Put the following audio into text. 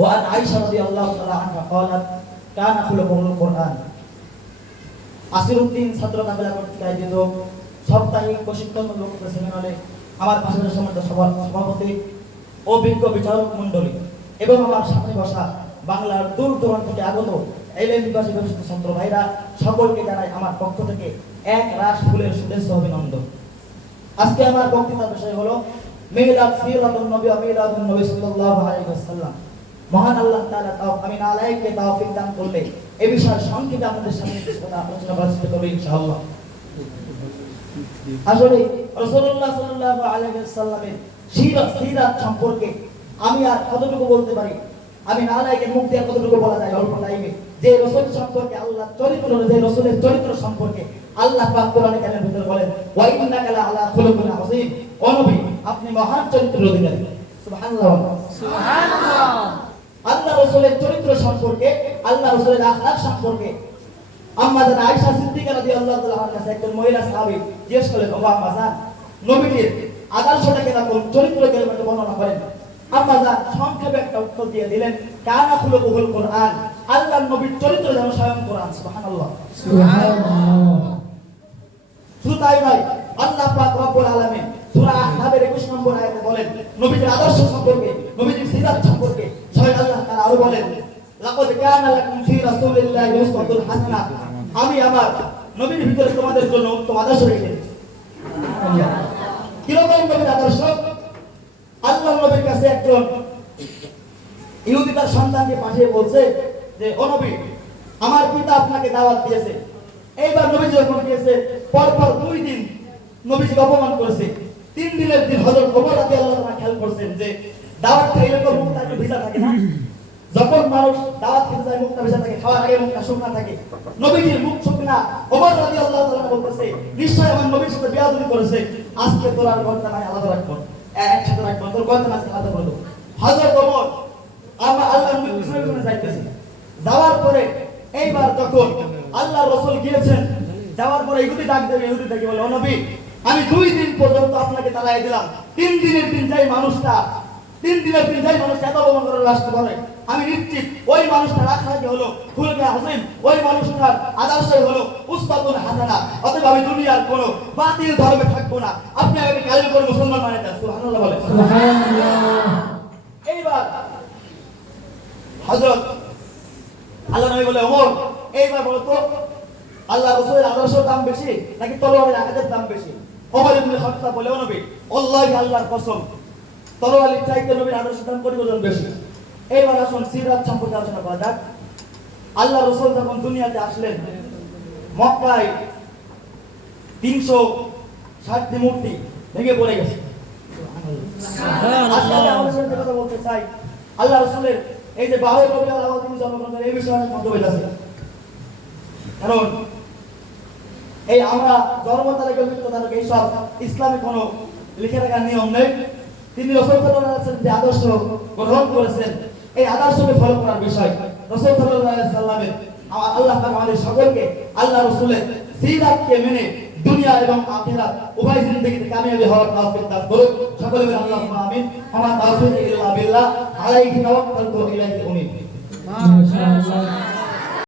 وعن عائشة رضي الله تعالى عنها قالت كان خلقه القرآن আসিরউদ্দিন ছাত্র কাফেলা কর্তৃক আয়োজিত সাপ্তাহিক প্রশিক্ষণমূলক সেমিনারে আমার পাশে সম্মানিত সভাপতি ও বিজ্ঞ বিচারক মণ্ডলী এবং আমার সামনে বসা বাংলার দূর দূরান্ত থেকে আগত এলএম বিভাগী বিশিষ্ট ছাত্র ভাইরা সকলকে জানাই আমার পক্ষ থেকে এক রাশ ফুলের শুভেচ্ছা অভিনন্দন। আজকে আমার বক্তৃতার বিষয় হলো মিলাদ সিরাতুন নবী ওয়া মিলাদুন নবী সাল্লাল্লাহু আলাইহি ওয়াসাল্লাম। মহান আল্লাহ তাআলা আমিন আলাইকে তৌফিক দান করলে এই বিষয়ে সংক্ষেপে আপনাদের সামনে কিছু কথা আলোচনা করার চেষ্টা করব ইনশাআল্লাহ। আসলে রাসূলুল্লাহ সাল্লাল্লাহু আলাইহি ওয়াসাল্লামের সিরাত সম্পর্কে আমি আর কতটুকু বলতে পারি, আমি না লাইকে মুখ দিয়ে কতটুকু বলা যায় অল্প টাইমে। যে রাসূল সম্পর্কে আল্লাহ চরিত্র, যে রাসূলের চরিত্র সম্পর্কে আল্লাহ পাক কোরআনে কারিমের ভিতরে বলেন ওয়া ইন্নাকা লাআলা খুলুকিন আযীম, ও নবী আপনি মহান চরিত্রের অধিকারী। সুবহানাল্লাহ সুবহানাল্লাহ। আল্লাহ রাসূলের চরিত্র সম্পর্কে, আল্লাহ রাসূলের আখলাক সম্পর্কে আম্মা জান আয়েশা সিদ্দিকা রাদিয়াল্লাহু তাআলা আনহা কাছে একজন মহিলা সাহাবী জিজ্ঞেস করলেন, ও আম্মা জান নবীর আদর্শটাকে রাখুন, চরিত্রকে বর্ণনা করেন। আম্মা জান সংক্ষেপে একটা উত্তর দিয়ে দিলেন কানা খুলুকুল কোরআন, আল্লাহর নবীর চরিত্র যেন স্বয়ং কোরআন। সুবহানাল্লাহ সুবহানাল্লাহ। শুধু তাই নয়, আল্লাহ পাক রব্বুল আলামিন সূরা আহজাবের 21 নম্বর আয়াতে বলেন নবীর আদর্শ সম্পর্কে, নবীর সিরাত সম্পর্কে স্বয়ং আল্লাহ তাআলা আরো বলেন লাকাদ কানা লাকুম ফি রাসূলিল্লাহি উসওয়াতুন হাসানাহ, আমি আমার নবীর ভিতরে তোমাদের জন্য উত্তম আদর্শ রেখেছি। কিরকম নবীর আদর্শ? আল্লাহর নবীর কাছে একজন ইহুদি তার সন্তানকে পাঠিয়ে বলছে যে ও নবী আমার পিতা আপনাকে দাওয়াত দিয়েছে। এইবার নবী যখন গিয়েছে পরপর 2 দিন নবীকে অপমান করেছে। 3 দিনের দিন হযরত ওমর রাদিয়াল্লাহু তাআলা খেয়াল করছেন যে দাওয়াত খাইলে তো মুখটা একটু ভিজা থাকে না, যখন মানুষ দাওয়াত খেতে যায় মুখটা ভিজা থাকে, খাওয়ার আগে মুখটা শুকনা থাকে। নবীজির মুখ শুকনা, ওমর রাদিয়াল্লাহু তাআলা বলতেছে নিশ্চয় আমার নবীর সাথে বেয়াদবি করেছে, আজকে তোর আর ঘরটা নাই আলাদা রাখবো, একসাথে রাখবো, তোর ঘরটা আজকে আলাদা করে দেবো। হযরত ওমর আমরা আল্লাহর নবীর পিছনে যাইতেছি। যাওয়ার পরে এইবার যখন আল্লাহর রাসূল গিয়েছেন, যাওয়ার পরে ইহুদি ডাক দেবে, ইহুদি ডাকে বলে ও নবী আমি 2 দিন পর্যন্ত আপনাকে তাড়াই দিলাম, 3 দিনের দিন যাই মানুষটা এত অপমান করে লাস্ট করে, আমি নিশ্চিত ওই মানুষটা রাখাকে হলো খুলকে হাসিম, ওই মানুষটার আদর্শই হলো উসওয়াতুন হাসানাহ। অতএব আমি দুনিয়ার কোনো বাতিল ধর্মে থাকবো না, আপনি আমাকে কালেমা করে মুসলমান বানিয়ে দেন। সুবহানাল্লাহ বলে। সুবহানাল্লাহ। এইবার হযরত আল্লাহ নবী বলে ওমর এইবার বলো তো আল্লাহর রাসূলের আদর্শের দাম বেশি নাকি তলোয়ারের আঘাতের দাম বেশি? ওমর ইবনে খাত্তাব বলে ও নবী আল্লাহি আল্লাহর কসম তলোয়ারের চাইতে নবীর আদর্শের দাম কোটি গুণ বেশি। এইবার আসুন সিরাত সম্পর্কে আলোচনা করা যাক। আল্লাহ রাসূল যখন দুনিয়াতে আসলেন মক্কায় 360টি মূর্তি ভেঙে পড়ে গেছে। সুবহানাল্লাহ। আসলে আমরা যে কথা বলতে চাই আল্লাহ রাসূলের এই যে 12 রবিউল আউয়াল তিনি জন্মগ্রহণ করেন এই বিষয়ে অনেক মতভেদ আছে। কারণ এই আমরা জন্ম তারিখ মৃত্যু তারিখ এইসব ইসলামে কোনো লিখে রাখার নিয়ম নেই। তিনি রাসূল সাল্লাল্লাহু আলাইহি ওয়াসাল্লাম যে আদর্শ গ্রহণ করেছেন এই আদর্শকে ফলো করার বিষয় রাসূল সাল্লাল্লাহু আলাইহি ওয়াসাল্লামের আল্লাহ পাক আমাদের সকলকে আল্লাহ রাসূলের সিরাতকে মেনে দুনিয়া এবং আখিরাত উভয় জিন্দেগিতে কামিয়াবি হওয়ার তৌফিক দান করুন। সকলে বলেন আল্লাহুম্মা আমিন। আমার তৌফিক ইল্লা বিল্লাহ আলাইহি তাওয়াক্কালতু ইলাইহি উনীব। মাশাআল্লাহ।